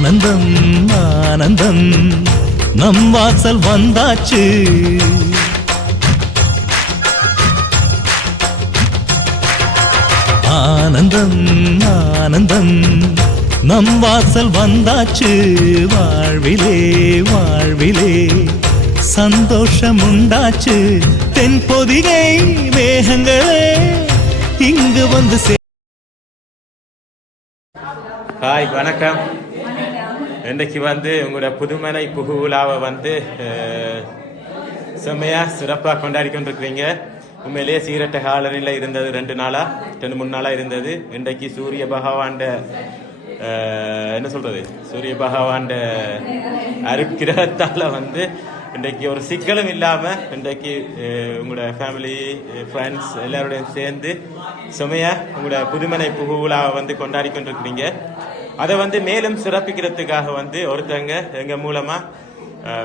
ஆனந்தம் ஆனந்தம் நம் வாசல் வந்தாச்சு. ஆனந்தம் ஆனந்தம் நம் வாசல் வந்தாச்சு. வாழ்விலே வாழ்விலே சந்தோஷம் உண்டாச்சு. தென்பொதிகை மேகங்களே இங்கு வந்து ஹாய், வணக்கம். இன்றைக்கு உங்களோட புதுமனை புகுவிழாவை செம்மையாக சிறப்பாக கொண்டாடி கொண்டிருக்கிறீங்க. உண்மையிலேயே சீரட்ட காலனில் இருந்தது 2 நாளாக 2-3 நாளாக இருந்தது. இன்றைக்கு சூரிய பகவான் என்ன சொல்கிறது, சூரிய பகவான் அருக்கிரகத்தால் இன்றைக்கு ஒரு சிக்கலும் இல்லாமல் இன்றைக்கு உங்களோட ஃபேமிலி ஃப்ரெண்ட்ஸ் எல்லாரோடையும் சேர்ந்து செம்மையாக உங்களோட புதுமனை புகுவிழாவை கொண்டாடி கொண்டிருக்கிறீங்க. அதை மேலும் சிறப்பிக்கிறதுக்காக ஒருத்தங்க எங்கள் மூலமாக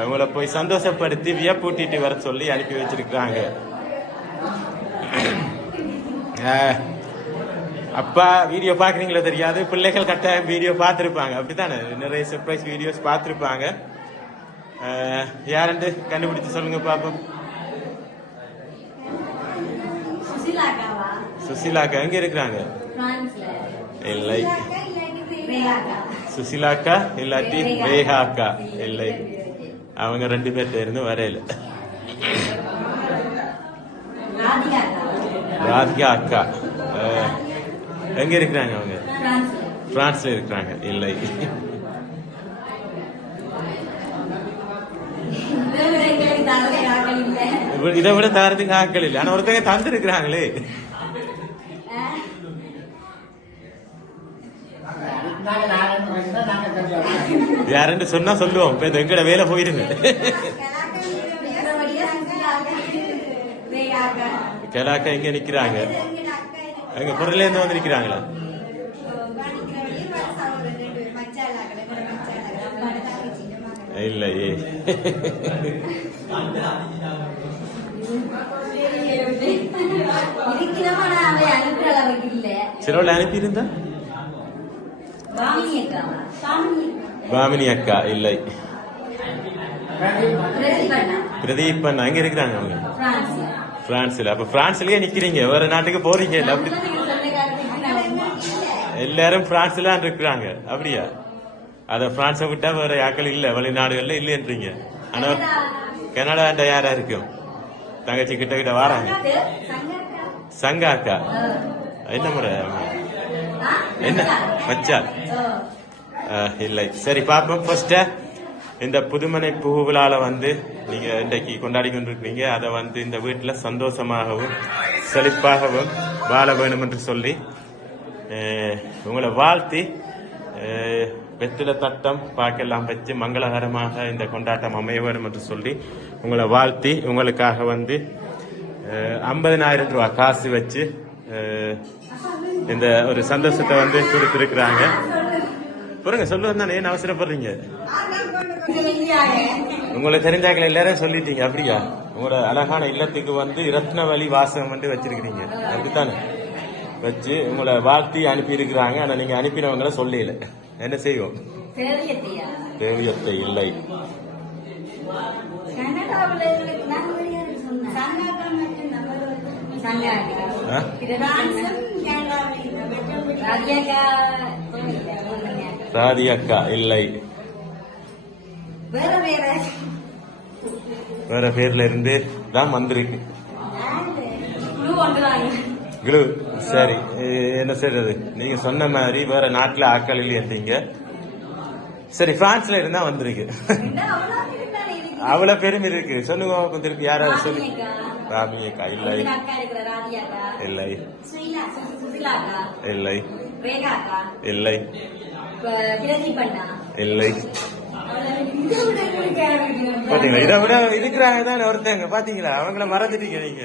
உங்களை போய் சந்தோஷப்படுத்தி வியப்பூட்டிட்டு வர சொல்லி அனுப்பி வச்சிருக்கிறாங்க. அப்பா வீடியோ பார்க்குறீங்களோ தெரியாது, பிள்ளைகள் கட்டாயம் வீடியோ பார்த்துருப்பாங்க, அப்படித்தானே? நிறைய சர்ப்ரைஸ் வீடியோஸ் பார்த்துருப்பாங்க. யாருன்னு கண்டுபிடிச்சு சொல்லுங்க பாப்போம். சுசிலாக்கா எங்க இருக்கிறாங்க? இல்லை, சுசிலாக்கா இல்லாட்டி ரேகாக்கா இல்லை, அவங்க 2 பேர்ட்ட இருந்து வரையில. ராதிகா அக்கா எங்க இருக்கிறாங்க? அவங்க பிரான்ஸ்ல இருக்கிறாங்க. இல்லை, இதை விட தரதுக்கு ஆட்கள் இல்லை. ஆனா ஒருத்தங்க தந்து இருக்கிறாங்களே. யாருன்னு சொன்னா சொல்லுவோம். இப்ப எங்கட வேலை போயிருங்க. கேலாக்கா எங்க நிக்கிறாங்க? எங்க பொருள்ல இருந்து நிக்கிறாங்களா? இல்லையே. சிலோட அனுப்பி இருந்தா பாமினி அக்கா இல்லை. பிரதீப் அண்ணா எங்க இருக்கிறாங்க? அவங்க பிரான்ஸ்ல. அப்ப பிரான்ஸ்லயே நிக்கிறீங்க, வேற நாட்டுக்கு போறீங்க இல்ல? அப்படி எல்லாரும் பிரான்ஸ்ல இருக்கிறாங்க. அப்படியா? அத பிரான்ஸை விட்டா வேற யாக்கள் இல்ல, வெளிநாடுகள்ல இல்லைன்றீங்க. ஆனா கனடா யாரா இருக்கும்? தங்கச்சி கிட்ட வாராங்க. சங்காக்கா என்ன முறை? என்ன மச்சா? இல்லை. சரி, பாப்போம். ஃபர்ஸ்ட் இந்த புதுமனை புகுவிழால நீங்க இன்றைக்கு கொண்டாடி கொண்டிருக்கிறீங்க. அதை இந்த வீட்டுல சந்தோஷமாகவும் செழிப்பாகவும் வாழ வேணும் என்று சொல்லி உங்களை வாழ்த்தி வெற்றில தட்டம் பாக்கெல்லாம் வச்சு மங்களகரமாக இந்த கொண்டாட்டம் அமைய வேண்டும் என்று சொல்லி உங்களை வாழ்த்தி உங்களுக்காக 50,000 ரூபாய் காசு வச்சு இந்த ஒரு சந்தோஷத்தை கொடுத்திருக்கிறாங்க. பாருங்க, சொல்லுவது தானே, ஏன் அவசரப்படுறீங்க? உங்களை தெரிஞ்சாக்கள் எல்லாரும் சொல்லிட்டீங்க. அப்படியா? உங்களோட அழகான இல்லத்துக்கு ரத்னவழி வாசகம் வச்சிருக்கிறீங்க, அப்படித்தானே? வச்சு உங்களை வாழ்த்தி அனுப்பி இருக்கிறாங்க. ஆனா நீங்க அனுப்பினவங்களை சொல்லல. என்ன செய்வோம்? தேவியத்தை இல்லை. ராதிகா இல்லை. வேற பேர்ல இருந்து தான் வந்திருக்கு. சரி, என்ன செய்யறது? நீங்க சொன்ன மாதிரி வேற நாட்டுல ஆக்கள் இல்லையீங்க. சரி, பிரான்ஸ்ல இருந்தா வந்திருக்கு. அவ்வளவு பெருமை இருக்கு. சொல்லுங்க திருப்பி. யாராவது சொல்லு. ராமியக்கா இல்லை. இல்லை. இல்லை. இல்லை. இல்லை. பாத்தீங்களா? இதை விட இருக்கிறாங்க தானே ஒருத்தங்க. பாத்தீங்களா? அவங்கள மறந்துட்டீங்க நீங்க.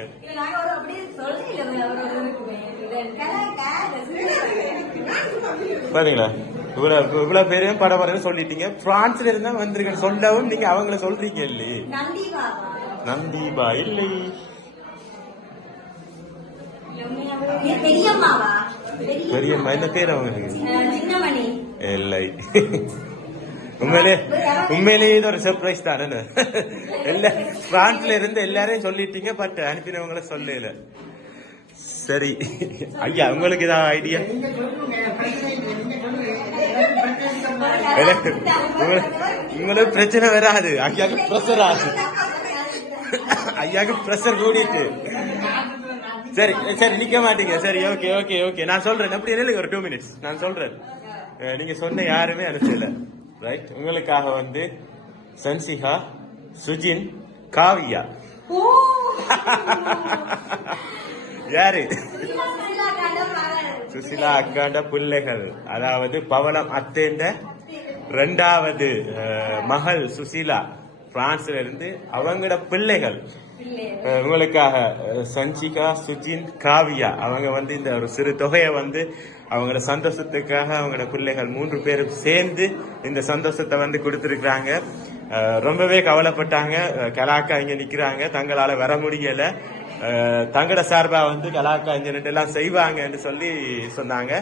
பாத்தீங்களா? இவ்வளவு பேரையும் படம் சொல்லிட்டீங்க. பிரான்ஸ்ல இருந்தா வந்திருக்கேன் சொல்லவும் நீங்க அவங்கள சொல்றீங்க இல்லையே. நந்தீபா இல்லை. பெரியம்மா என்ன பேர் அவங்களுக்கு? இல்லை. உண்மையிலேயே இது ஒரு சர்ப்ரைஸ் தானே. எல்லா பிரான்ஸ்ல இருந்து எல்லாரையும் சொல்லிட்டீங்க, பட் அனுப்பினவங்கள சொல்லல. சரி ஐயா, உங்களுக்கு ஏதாவது ஐடியா? உங்களுக்கு பிரச்சனை வராது, ஐயாவுக்கு ப்ரெஷர் ஆகுது. ஐயாவுக்கு ப்ரெஷர் கூடிட்டு. சரி சரி, நிக்க மாட்டீங்க. சரி, ஓகே ஓகே ஓகே, நான் சொல்றேன். அப்படி இல்லை, ஒரு 2 minutes நான் சொல்றேன். நீங்க சொன்ன யாருமே அனுப்பல. ரைட், உங்களுக்காக வந்து சன்சிகா, சுஜின், காவியா. யாரு? சுசிலா அக்காண்ட பிள்ளைகள், அதாவது பவளம் அத்தேண்ட 2வது மகள் சுசிலா, பிரான்ஸ்ல இருந்து அவங்களோட பிள்ளைகள் உங்களுக்காக சஞ்சிகா, சுஜின், காவியா. அவங்க வந்து இந்த ஒரு சிறு தொகையை வந்து அவங்களோட சந்தோஷத்துக்காக அவங்களோட பிள்ளைகள் 3 பேரும் சேர்ந்து இந்த சந்தோஷத்தை வந்து கொடுத்துருக்காங்க. ரொம்பவே கவலைப்பட்டாங்க. கலாக்கா இங்க நிக்கிறாங்க, தங்களால வர முடியல. தங்கட சார்பா வந்து கலாக்கா இங்க எல்லாம் செய்வாங்கன்னு சொல்லி சொன்னாங்க.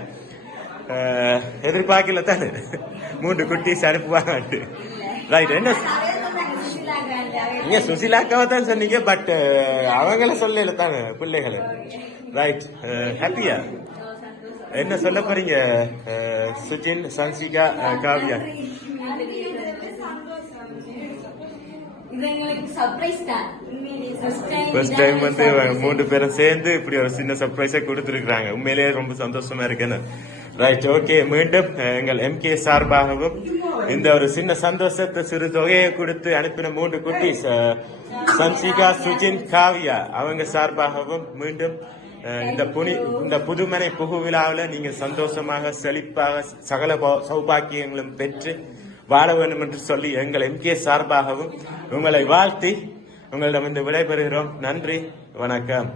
எதிர்பார்க்கல தானே 3 குட்டீஸ் அனுப்புவாங்க. ரைட், என்ன நீங்க சுசிலாக்காவை தான் சொன்னீங்க, பட் அவங்கள சொல்லல தானே பிள்ளைகளை. ரைட், ஹாப்பியா? என்ன சொல்ல போறீங்க சுஜின், சன்சிகா, காவியா? ஃபர்ஸ்ட் டைம் வந்து 3 பேரும் சேர்ந்து இப்படி ஒரு சின்ன சர்ப்ரைஸை கொடுத்துருக்காங்க. உண்மையிலேயே ரொம்ப சந்தோஷமா இருக்குன்னு. Right, okay. மீண்டும் எங்கள் MK சார்பாகவும் இந்த ஒரு சின்ன சந்தோஷத்தை, சிறு தொகையை கொடுத்து அனுப்பின 3 குட்டீஸ் சன்சிகா, சுஜின், காவியா அவங்க சார்பாகவும் மீண்டும் இந்த புதுமனை புகு விழாவில் நீங்க சந்தோஷமாக, செழிப்பாக, சகல சௌபாக்கியங்களும் பெற்று வாழ வேண்டும் என்று சொல்லி எங்கள் MK சார்பாகவும் உங்களை வாழ்த்தி உங்களிடம் விடைபெறுகிறோம். நன்றி, வணக்கம்.